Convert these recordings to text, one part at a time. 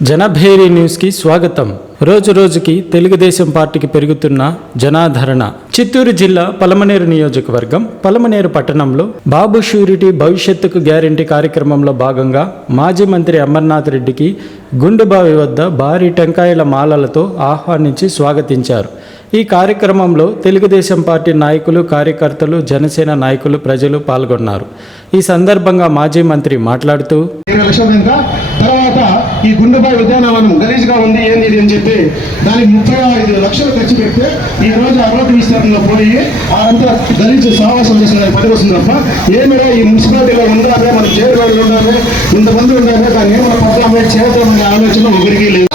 జనభేరి న్యూస్కి స్వాగతం. రోజు రోజుకి తెలుగుదేశం పార్టీకి పెరుగుతున్న జనాదరణ. చిత్తూరు జిల్లా పలమనేరు నియోజకవర్గం పలమనేరు పట్టణంలో బాబు షూరిటీ భవిష్యత్తుకు గ్యారంటీ కార్యక్రమంలో భాగంగా మాజీ మంత్రి అమర్నాథ్ రెడ్డికి గుండుబావి వద్ద భారీ టెంకాయల మాలలతో ఆహ్వానించి స్వాగతించారు. ఈ కార్యక్రమంలో తెలుగుదేశం పార్టీ నాయకులు కార్యకర్తలు జనసేన నాయకులు ప్రజలు పాల్గొన్నారు. ఈ సందర్భంగా మాజీ మంత్రి మాట్లాడుతూ తర్వాత ఈ గుండెబాయి ఉద్యానవనం గలీజ్గా ఉంది ఏంది ఇది అని చెప్పి దానికి ముప్పై ఐదు లక్షలు ఖర్చు పెడితే ఈ రోజు అరవై విస్తరణలో పోయి అంతా గలీజ్ సావాసం చేసిన పని వస్తుంది తప్ప. ఏమిరా ఈ మున్సిపాలిటీలో ఉండాలి మన చైర్మన్ ఉండాలి ఇంతమంది ఉండాలి దాన్ని ఏమైనా పట్టామే చేద్దామనే ఆలోచన ఒకరికి లేదు.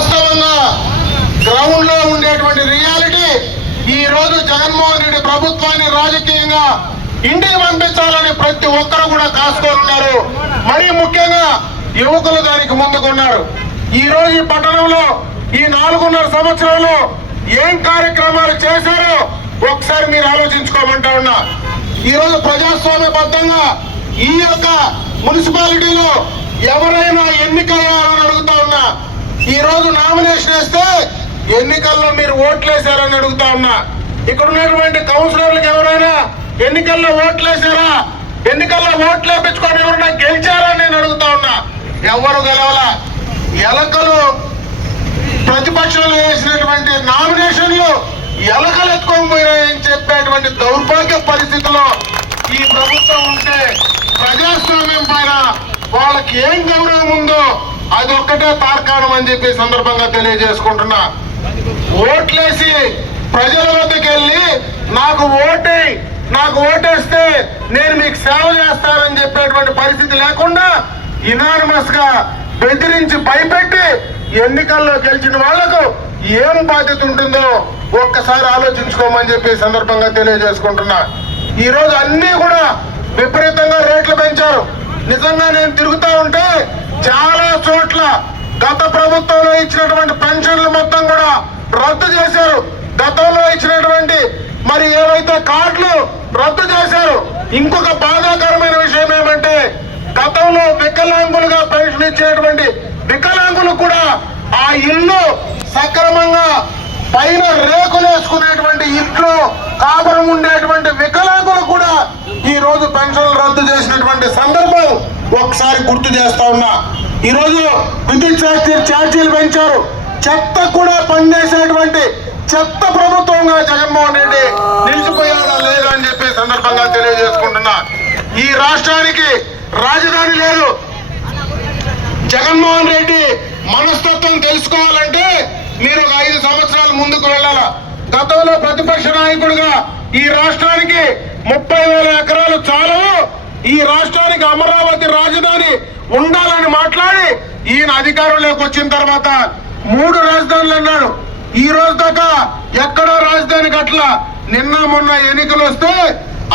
గ్రౌండ్లో ఉండేటువంటి రియాలిటీ ఈ రోజు జగన్మోహన్ రెడ్డి ప్రభుత్వాన్ని రాజకీయంగా ఇంటికి పంపించాలని ప్రతి ఒక్కరు కూడా కాసుకోనున్నారు మరీ ముఖ్యంగా యువకులు దానికి ముందుకున్నారు ఈ రోజు ఈ పట్టణంలో ఈ నాలుగున్నర సంవత్సరంలో ఏం కార్యక్రమాలు చేశారో ఒకసారి మీరు ఆలోచించుకోమంటా ఉన్నా. ఈరోజు ప్రజాస్వామ్యబద్ధంగా ఈ యొక్క మున్సిపాలిటీలో ఎవరైనా ఎన్నికయ్యారని అడుగుతా ఉన్నా. ఈ రోజు నామినేషన్ వేస్తే ఎన్నికల్లో మీరు ఓట్లేశారని అడుగుతా ఉన్నా. ఇక్కడ ఉన్నటువంటి కౌన్సిలర్లకు ఎవరైనా ఎన్నికల్లో ఓట్లేసారా ఎన్నికల్లో ఓట్లు వేపించుకొని ఎవరైనా గెలిచారు అని నేను అడుగుతా ఉన్నా ఎవరు గెలవల? ఎలకలు ప్రతిపక్షంలో వేసినటువంటి నామినేషన్లు ఎలకలు ఎత్తుకొని చెప్పేటువంటి దౌర్భాగ్య పరిస్థితిలో ఈ ప్రభుత్వం ఉంటే ప్రజాస్వామ్యం పైన వాళ్ళకి ఏం గౌరవం ఉందో అది ఒక్కటే తార్కాణం అని చెప్పి సందర్భంగా తెలియజేసుకుంటున్నా. ఓట్లేసి ప్రజల వద్దకు వెళ్ళి నాకు ఓటై నాకు ఓటేస్తే నేను మీకు సేవ చేస్తానని చెప్పేటువంటి పరిస్థితి లేకుండా ఇనానమస్గా బెదిరించి భయపెట్టి ఎన్నికల్లో గెలిచిన వాళ్ళకు ఏం బాధ్యత ఉంటుందో ఒక్కసారి ఆలోచించుకోమని చెప్పి సందర్భంగా తెలియజేసుకుంటున్నా. ఈ రోజు అన్ని కూడా విపరీతంగా రేట్లు పెంచారు. నిజంగా నేను తిరుగుతా ఉంటే చాలా చోట్ల గత ప్రభుత్వంలో ఇచ్చినటువంటి పెన్షన్లు మొత్తం కూడా రద్దు చేశారు. గతంలో ఇచ్చినటువంటి మరి ఏవైతే కార్డులు రద్దు చేశారు ఇంకొక బాధాకరమైన విషయం గతంలో వికలాంగులుగా పెన్షన్ ఇచ్చేటువంటి వికలాంగులు కూడా ఆ ఇల్లు సక్రమంగా పైన రేకులేసుకునేటువంటి ఇంట్లో కాపురం ఉండేటువంటి వికలాంగులు కూడా ఈ రోజు పెన్షన్లు రద్దు చేసినటువంటి సందర్భం ఒకసారి గుర్తు చేస్తా ఉన్నా. ఈరోజు విద్యుత్ ఛార్జీ ఛార్జీలు పెంచారు. చెత్త కూడా పనిచేసేటువంటి చెత్త ప్రభుత్వంగా జగన్మోహన్ రెడ్డి నిలిచిపోయారా లేదా అని చెప్పి సందర్భంగా తెలియజేసుకుంటున్నా. ఈ రాష్ట్రానికి రాజధాని లేదు. జగన్మోహన్ రెడ్డి మనస్తత్వం తెలుసుకోవాలంటే మీరు ఒక ఐదు సంవత్సరాలు ముందుకు వెళ్ళాల? గతంలో ప్రతిపక్ష నాయకుడిగా ఈ రాష్ట్రానికి ముప్పై వేల ఎకరాలు చాలవు. ఈ రాష్ట్రానికి అమరావతి రాజధాని ఉండాలని మాట్లాడి ఈయన అధికారంలోకి వచ్చిన తర్వాత మూడు రాజధానులు అన్నాడు. ఈ రోజు దాకా ఎక్కడో రాజధాని గట్ల నిన్న మొన్న ఎన్నికలు వస్తే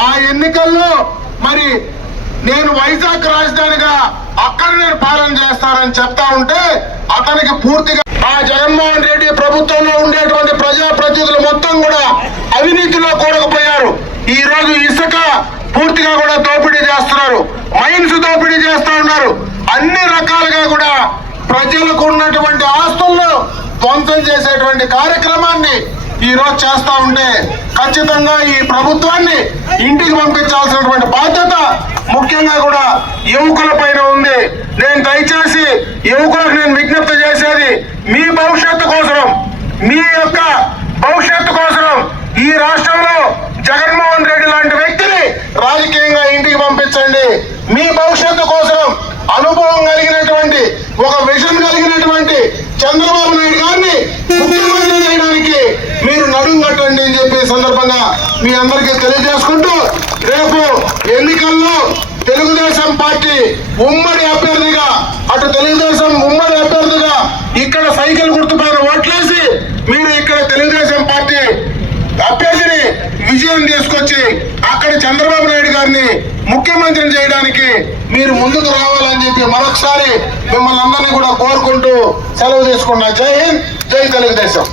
ఆ ఎన్నికల్లో మరి నేను వైజాగ్ రాజధానిగా అక్కడ నేను పాలన చేస్తానని చెప్తా ఉంటే అతనికి పూర్తిగా ఆ జగన్మోహన్ రెడ్డి ప్రభుత్వంలో ఉండేటువంటి ప్రజాప్రతినిధులు మొత్తం కూడా అవినీతిలో కూడకపోయారు. ఈ రోజు ఇసుక పూర్తిగా కూడా దోపిడీ చేస్తున్నారు. మైన్స్ దోపిడీ చేస్తా ఉన్నారు. అన్ని రకాలుగా కూడా ప్రజలకు ఉన్నటువంటి ఆస్తులను ధ్వంసం చేసేటువంటి కార్యక్రమాన్ని ఈ రోజు చేస్తా ఉంటే ఖచ్చితంగా ఈ ప్రభుత్వాన్ని ఇంటికి పంపించాల్సినటువంటి బాధ్యత ముఖ్యంగా కూడా యువకుల పైన ఉంది. నేను దయచేసి యువకులకు నేను విజ్ఞప్తి చేసేది మీ భవిష్యత్తు కోసం మీ యొక్క భవిష్యత్తు కోసం ఈ రాష్ట్రంలో జగన్మోహన్ రెడ్డి లాంటి వ్యక్తిని రాజకీయంగా ఇంటికి పంపించండి. మీ భవిష్యత్తు కోసం అనుభవం కలిగినటువంటి ఒక విజన్ కలిగినటువంటి చంద్రబాబు నాయుడు గారిని ముఖ్యమంత్రి చేయడానికి మీరు నడుం కట్టండి అని చెప్పి సందర్భంగా మీ అందరికీ తెలియజేసుకుంటూ రేపు ఎన్నికల్లో తెలుగుదేశం పార్టీ ఉమ్మడి అభ్యర్థిగా అటు తెలుగుదేశం ఉమ్మడి అభ్యర్థిగా ఇక్కడ సైకిల్ గుర్తుపైన ఓట్లేసి మీరు ఇక్కడ తెలుగుదేశం పార్టీ అభ్యర్థిని విజయం తీసుకొచ్చి అక్కడ చంద్రబాబు నాయుడు గారిని ముఖ్యమంత్రిని చేయడానికి మీరు ముందుకు రావాలని చెప్పి మరొకసారి మిమ్మల్ని అందరినీ కూడా కోరుకుంటూ సెలవు తీసుకున్నా. జై హింద్ జై తెలుగుదేశం.